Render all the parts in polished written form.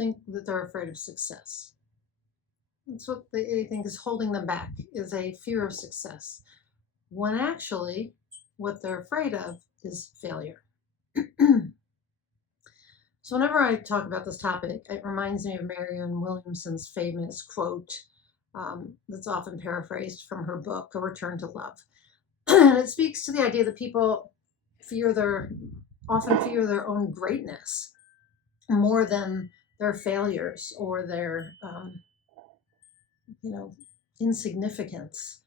think that they're afraid of success. That's what they think is holding them back, is a fear of success. When actually, what they're afraid of is failure. So whenever I talk about this topic, it reminds me of Marianne Williamson's famous quote that's often paraphrased from her book, A Return to Love. And it speaks to the idea that people often fear their own greatness more than their failures or their, insignificance.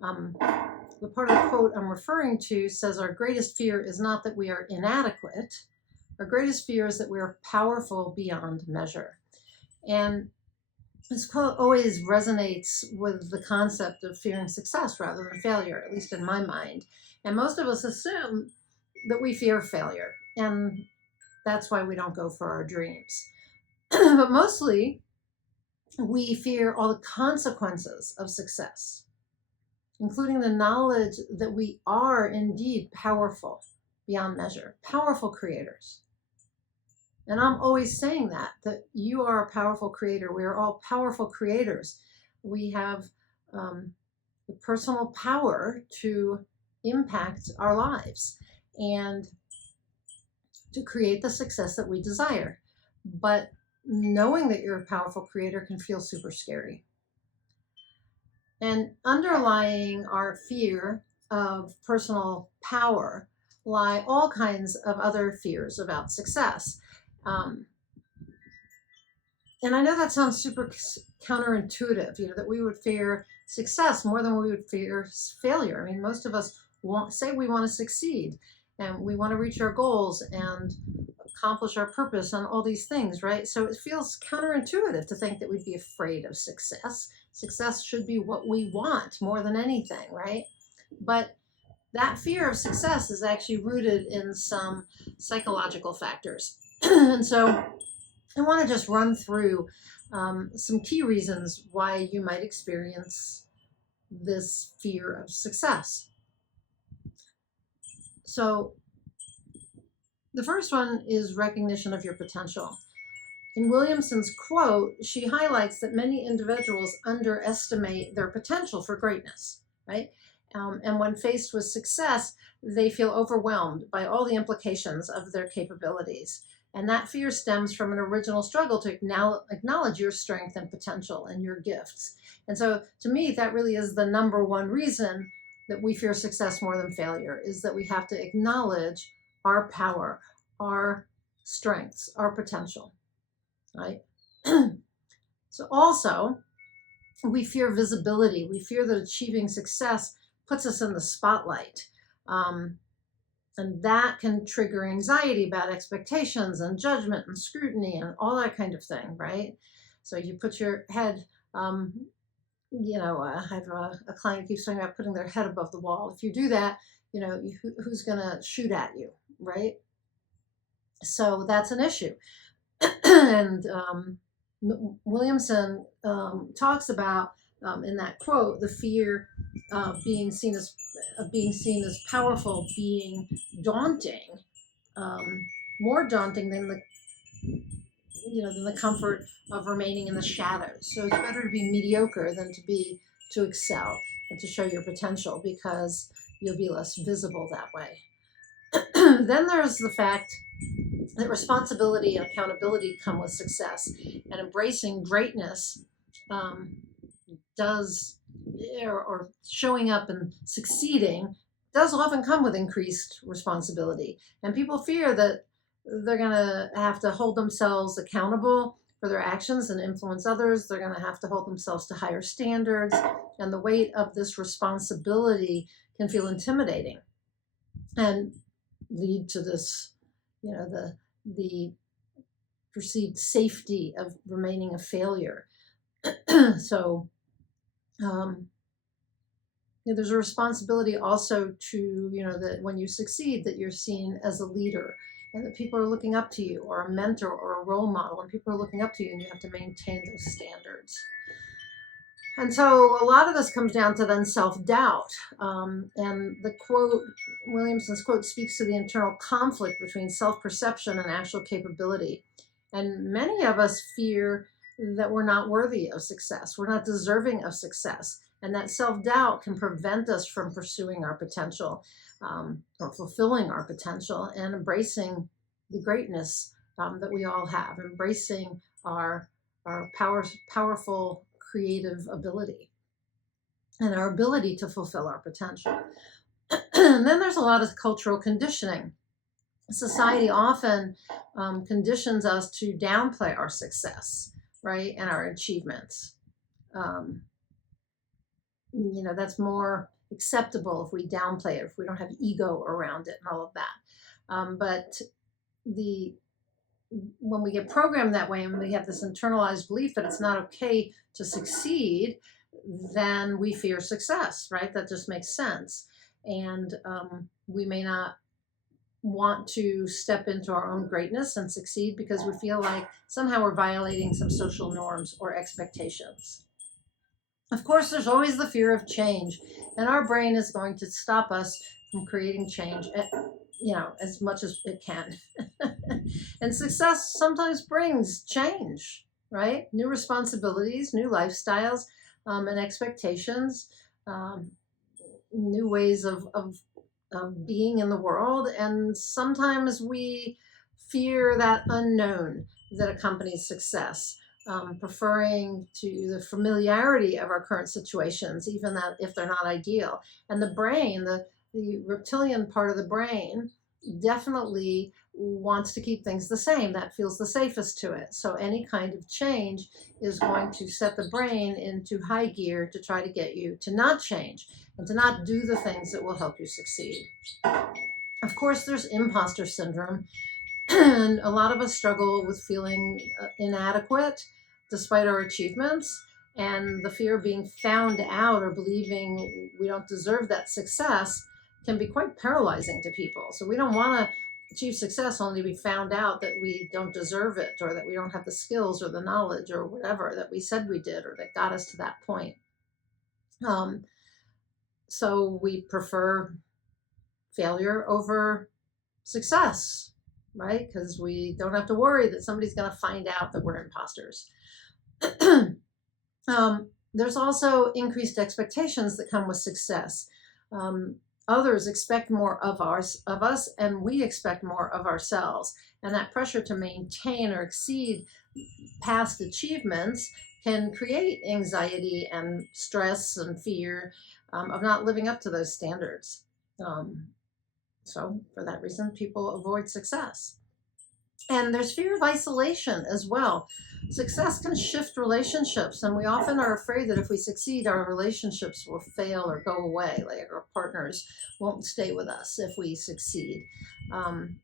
The part of the quote I'm referring to says, our greatest fear is not that we are inadequate. Our greatest fear is that we are powerful beyond measure. And this quote always resonates with the concept of fearing success rather than failure, at least in my mind. And most of us assume that we fear failure, and that's why we don't go for our dreams. But mostly, we fear all the consequences of success, including the knowledge that we are indeed powerful beyond measure, powerful creators. And I'm always saying that you are a powerful creator. We are all powerful creators. We have the personal power to impact our lives and to create the success that we desire. But knowing that you're a powerful creator can feel super scary. And underlying our fear of personal power lie all kinds of other fears about success. And I know that sounds super counterintuitive, that we would fear success more than we would fear failure. I mean, most of us say we want to succeed and we want to reach our goals and accomplish our purpose and all these things, right? So it feels counterintuitive to think that we'd be afraid of success. Success should be what we want more than anything, right? But that fear of success is actually rooted in some psychological factors. And so I want to just run through some key reasons why you might experience this fear of success. So the first one is recognition of your potential. In Williamson's quote, she highlights that many individuals underestimate their potential for greatness, right? And when faced with success, they feel overwhelmed by all the implications of their capabilities. And that fear stems from an original struggle to acknowledge your strength and potential and your gifts. And so to me, that really is the number one reason that we fear success more than failure, is that we have to acknowledge our power, our strengths, our potential, right? So also, we fear visibility. We fear that achieving success puts us in the spotlight. And that can trigger anxiety about expectations and judgment and scrutiny and all that kind of thing, right? So you put your head, I have a client who keeps talking about putting their head above the wall. If you do that, who's going to shoot at you, right? So that's an issue. And Williamson talks about in that quote the fear of being seen as powerful being daunting, more daunting than the comfort of remaining in the shadows. So it's better to be mediocre than to excel and to show your potential, because you'll be less visible that way. Then there's the fact that responsibility and accountability come with success, and embracing greatness or showing up and succeeding does often come with increased responsibility. And people fear that they're going to have to hold themselves accountable for their actions and influence others. They're going to have to hold themselves to higher standards. And the weight of this responsibility can feel intimidating and lead to this, the perceived safety of remaining a failure. So there's a responsibility also to, that when you succeed, that you're seen as a leader and that people are looking up to you, or a mentor or a role model, and people are looking up to you, and you have to maintain those standards. And so a lot of this comes down to then self-doubt. And the quote, Williamson's quote, speaks to the internal conflict between self-perception and actual capability. And many of us fear that we're not worthy of success, we're not deserving of success. And that self-doubt can prevent us from pursuing our potential, or fulfilling our potential and embracing the greatness that we all have, embracing our powerful creative ability and our ability to fulfill our potential. And then there's a lot of cultural conditioning. Society often conditions us to downplay our success, right, and our achievements. That's more acceptable if we downplay it, if we don't have ego around it and all of that. But when we get programmed that way and we have this internalized belief that it's not okay to succeed, then we fear success, right? That just makes sense. And we may not want to step into our own greatness and succeed because we feel like somehow we're violating some social norms or expectations. Of course, there's always the fear of change, and our brain is going to stop us from creating change, as much as it can. And success sometimes brings change, right? New responsibilities, new lifestyles, and expectations, new ways of being in the world. And sometimes we fear that unknown that accompanies success, preferring to the familiarity of our current situations, even that if they're not ideal. And the brain, the reptilian part of the brain, definitely wants to keep things the same. That feels the safest to it. So any kind of change is going to set the brain into high gear to try to get you to not change and to not do the things that will help you succeed. Of course, there's imposter syndrome. And a lot of us struggle with feeling inadequate despite our achievements, and the fear of being found out or believing we don't deserve that success can be quite paralyzing to people. So we don't want to achieve success only to be found out that we don't deserve it, or that we don't have the skills or the knowledge or whatever that we said we did or that got us to that point. So we prefer failure over success, right? Because we don't have to worry that somebody's going to find out that we're imposters. There's also increased expectations that come with success. Others expect more of us, and we expect more of ourselves. And that pressure to maintain or exceed past achievements can create anxiety and stress and fear of not living up to those standards. So for that reason, people avoid success. And there's fear of isolation as well. Success can shift relationships, and we often are afraid that if we succeed, our relationships will fail or go away, like our partners won't stay with us if we succeed. And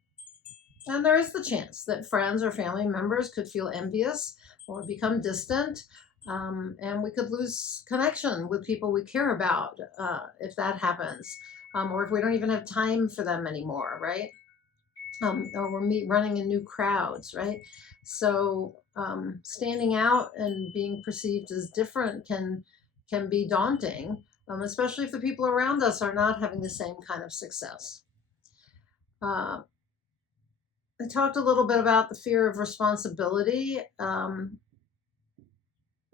there is the chance that friends or family members could feel envious or become distant, and we could lose connection with people we care about if that happens, or if we don't even have time for them anymore, right? Or we're running in new crowds, right? So standing out and being perceived as different can be daunting, especially if the people around us are not having the same kind of success. I talked a little bit about the fear of responsibility,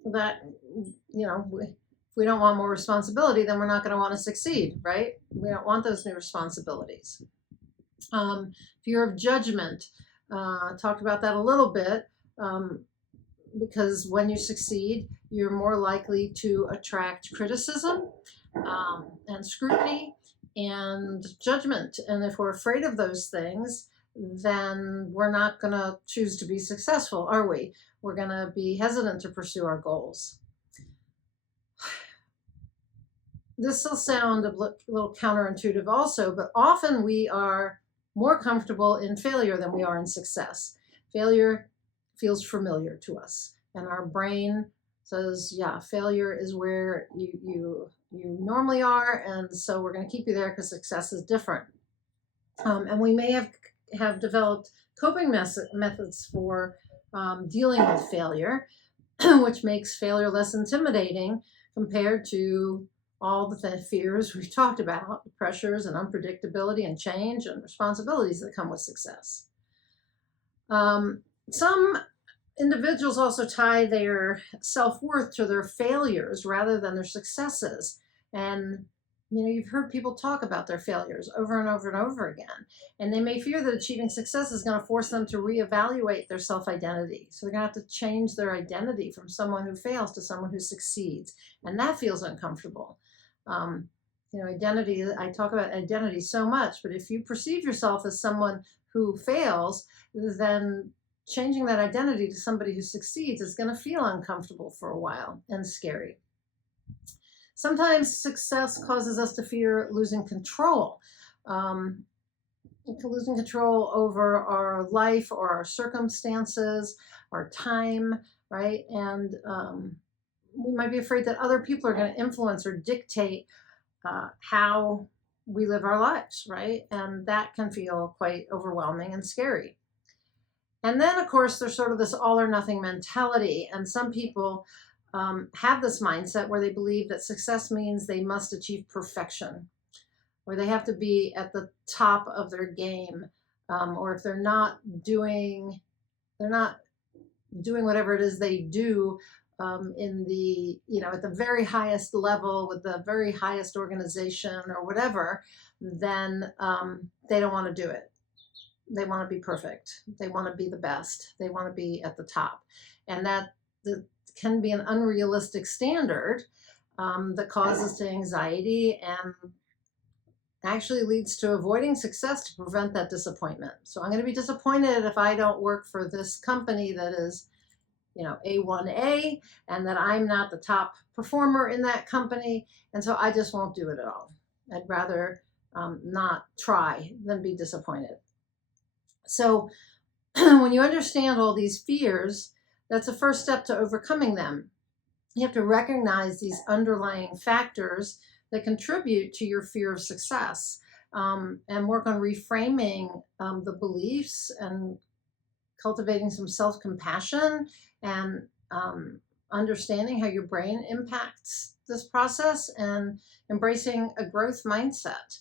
that, if we don't want more responsibility, then we're not going to want to succeed, right? We don't want those new responsibilities. Fear of judgment. Talked about that a little bit, because when you succeed, you're more likely to attract criticism and scrutiny and judgment. And if we're afraid of those things, then we're not going to choose to be successful, are we? We're going to be hesitant to pursue our goals. This will sound a little counterintuitive also, but often we are more comfortable in failure than we are in success. Failure feels familiar to us, and our brain says, yeah, failure is where you normally are, and so we're going to keep you there because success is different. And we may have developed coping methods for dealing with failure, which makes failure less intimidating compared to all the fears we've talked about, the pressures and unpredictability and change and responsibilities that come with success. Some individuals also tie their self-worth to their failures rather than their successes. And you've heard people talk about their failures over and over and over again. And they may fear that achieving success is going to force them to reevaluate their self-identity. So they're going to have to change their identity from someone who fails to someone who succeeds. And that feels uncomfortable. Identity, I talk about identity so much, but if you perceive yourself as someone who fails, then changing that identity to somebody who succeeds is going to feel uncomfortable for a while and scary. Sometimes success causes us to fear losing control. Losing control over our life or our circumstances, our time, right? And we might be afraid that other people are going to influence or dictate how we live our lives, right? And that can feel quite overwhelming and scary. And then, of course, there's sort of this all or nothing mentality. And some people have this mindset where they believe that success means they must achieve perfection, or they have to be at the top of their game, or if they're not doing whatever it is they do in the, at the very highest level with the very highest organization or whatever, then they don't want to do it. They want to be perfect. They want to be the best. They want to be at the top. And that can be an unrealistic standard that causes to anxiety and actually leads to avoiding success to prevent that disappointment. So I'm going to be disappointed if I don't work for this company that is, A1A, and that I'm not the top performer in that company. And so I just won't do it at all. I'd rather not try than be disappointed. So when you understand all these fears, that's a first step to overcoming them. You have to recognize these underlying factors that contribute to your fear of success, and work on reframing the beliefs and cultivating some self-compassion and understanding how your brain impacts this process and embracing a growth mindset.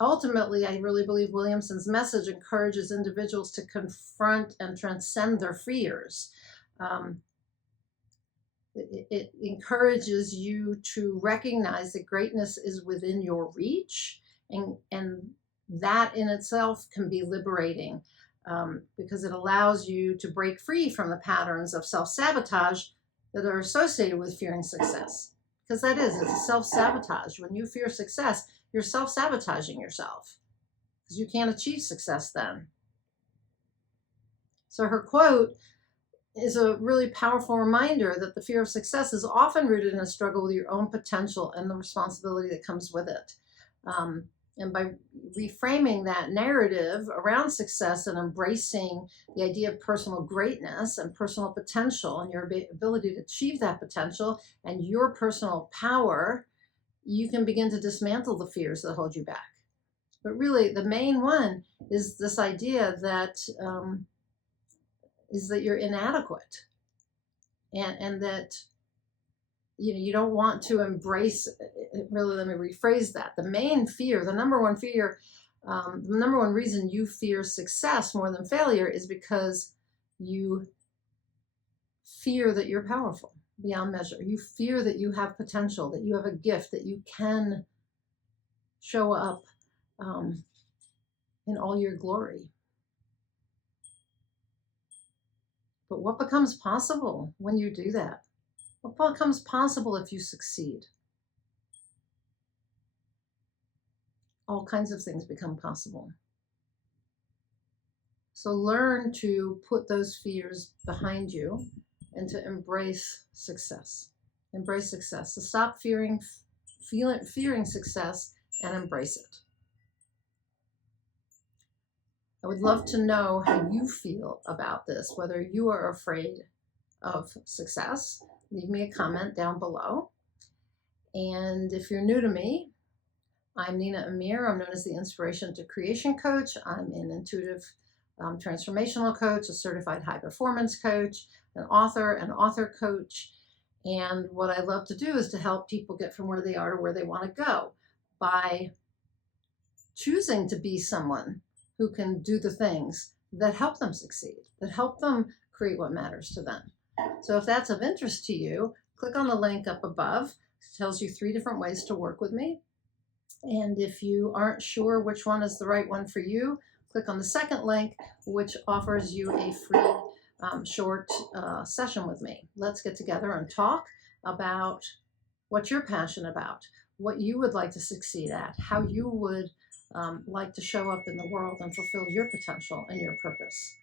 Ultimately, I really believe Williamson's message encourages individuals to confront and transcend their fears. It encourages you to recognize that greatness is within your reach, and that in itself can be liberating, because it allows you to break free from the patterns of self-sabotage that are associated with fearing success. Because it's self-sabotage. When you fear success, you're self-sabotaging yourself because you can't achieve success then. So her quote is a really powerful reminder that the fear of success is often rooted in a struggle with your own potential and the responsibility that comes with it. And by reframing that narrative around success and embracing the idea of personal greatness and personal potential and your ability to achieve that potential and your personal power, you can begin to dismantle the fears that hold you back. But really, the main one is this idea that you're inadequate, and that you don't want to embrace. Really, let me rephrase that. The main fear, the number one fear, the number one reason you fear success more than failure is because you fear that you're powerful beyond measure. You fear that you have potential, that you have a gift, that you can show up in all your glory. But what becomes possible when you do that? What becomes possible if you succeed? All kinds of things become possible. So learn to put those fears behind you and to embrace success. Embrace success. To stop fearing success and embrace it. I would love to know how you feel about this, whether you are afraid of success. Leave me a comment down below. And if you're new to me, I'm Nina Amir. I'm known as the Inspiration to Creation Coach. I'm an intuitive transformational coach, a certified high performance coach, an author coach. And what I love to do is to help people get from where they are to where they want to go by choosing to be someone who can do the things that help them succeed, that help them create what matters to them. So if that's of interest to you, click on the link up above. It tells you 3 different ways to work with me. And if you aren't sure which one is the right one for you, click on the second link, which offers you a free short session with me. Let's get together and talk about what you're passionate about, what you would like to succeed at, how you would like to show up in the world and fulfill your potential and your purpose.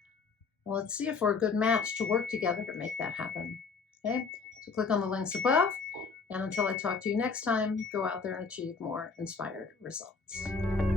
Well, let's see if we're a good match to work together to make that happen. Okay, so click on the links above. And until I talk to you next time, go out there and achieve more inspired results.